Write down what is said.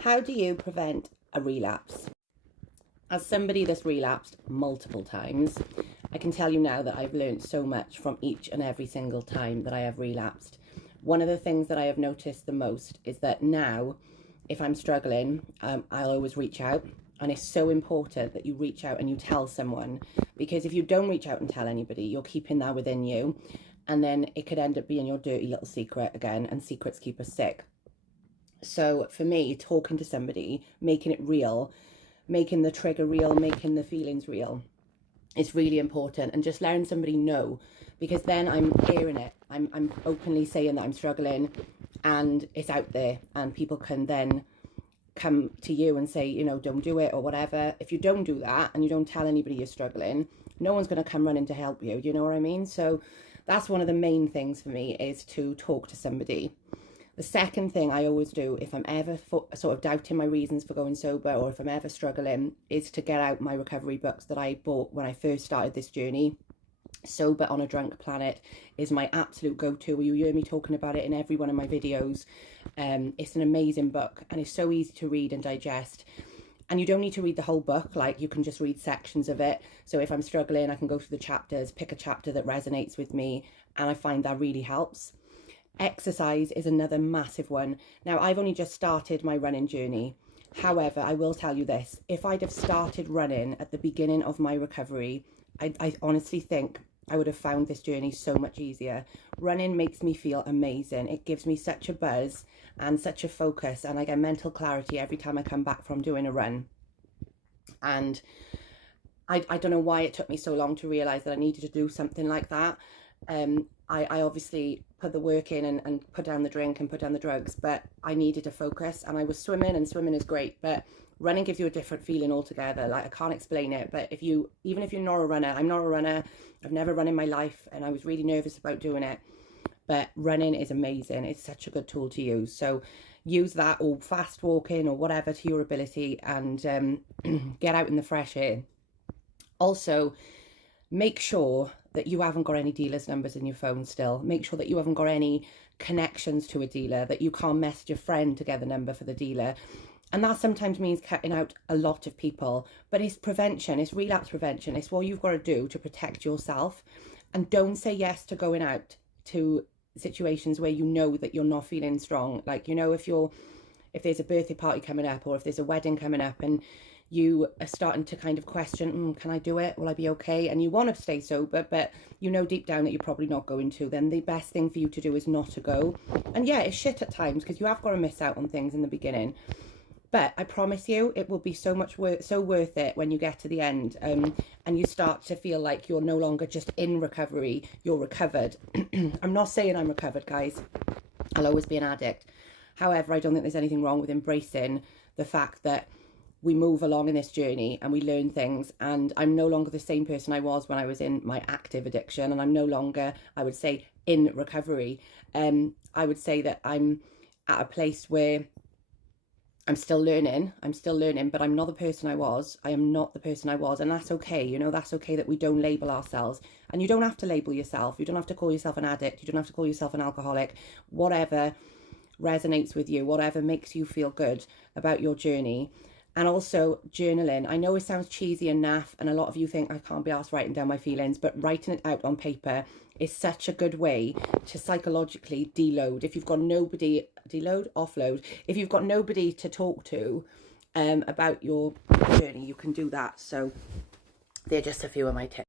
How do you prevent a relapse? As somebody that's relapsed multiple times, I can tell you now that I've learned so much from each and every single time that I have relapsed. One of the things that I have noticed the most is that now, if I'm struggling, I'll always reach out. And it's so important that you reach out and you tell someone, because if you don't reach out and tell anybody, you're keeping that within you. And then it could end up being your dirty little secret again, and secrets keep us sick. So for me, talking to somebody, making it real, making the trigger real, making the feelings real, is really important. And just letting somebody know, because then I'm hearing it. I'm openly saying that I'm struggling, and it's out there, and people can then come to you and say, you know, don't do it or whatever. If you don't do that and you don't tell anybody you're struggling, no one's going to come running to help you. Do you know what I mean? So that's one of the main things for me, is to talk to somebody. The second thing I always do, if I'm ever sort of doubting my reasons for going sober, or if I'm ever struggling, is to get out my recovery books that I bought when I first started this journey. Sober on a Drunk Planet is my absolute go-to. You hear me talking about it in every one of my videos. It's an amazing book, and it's so easy to read and digest. And you don't need to read the whole book, like you can just read sections of it. So if I'm struggling, I can go through the chapters, pick a chapter that resonates with me, and I find that really helps. Exercise is another massive one. Now, I've only just started my running journey. However, I will tell you this, if I'd have started running at the beginning of my recovery, I honestly think I would have found this journey so much easier. Running makes me feel amazing. It gives me such a buzz and such a focus, and I get mental clarity every time I come back from doing a run. And I don't know why it took me so long to realise that I needed to do something like that. I obviously put the work in and put down the drink and put down the drugs, but I needed to focus, and I was swimming, and swimming is great, but running gives you a different feeling altogether. Like, I can't explain it, but even if you're not a runner, I'm not a runner, I've never run in my life, and I was really nervous about doing it, but running is amazing. It's such a good tool to use. So use that, or fast walking or whatever, to your ability, and get out in the fresh air. Also, make sure that you haven't got any dealers' numbers in your phone still. Make sure that you haven't got any connections to a dealer, that you can't message your friend to get the number for the dealer. And that sometimes means cutting out a lot of people, but it's prevention, it's relapse prevention. It's what you've got to do to protect yourself. And don't say yes to going out to situations where you know that you're not feeling strong. Like, you know, if there's a birthday party coming up, or if there's a wedding coming up, and you are starting to kind of question, can I do it? Will I be okay? And you want to stay sober, but you know deep down that you're probably not going to, then the best thing for you to do is not to go. And yeah, it's shit at times, because you have got to miss out on things in the beginning. But I promise you, it will be so worth it when you get to the end, and you start to feel like you're no longer just in recovery, you're recovered. I'm not saying I'm recovered, guys. I'll always be an addict. However, I don't think there's anything wrong with embracing the fact that we move along in this journey and we learn things, and I'm no longer the same person I was when I was in my active addiction, and I'm no longer, I would say, in recovery. I would say that I'm at a place where I'm still learning, but I'm not the person I was. I am not the person I was, and that's okay. You know, that's okay that we don't label ourselves, and you don't have to label yourself. You don't have to call yourself an addict. You don't have to call yourself an alcoholic. Whatever resonates with you, whatever makes you feel good about your journey. And also journaling. I know it sounds cheesy and naff, and a lot of you think I can't be arsed writing down my feelings, but writing it out on paper is such a good way to psychologically deload. If you've got nobody, offload. If you've got nobody to talk to about your journey, you can do that. So they're just a few of my tips.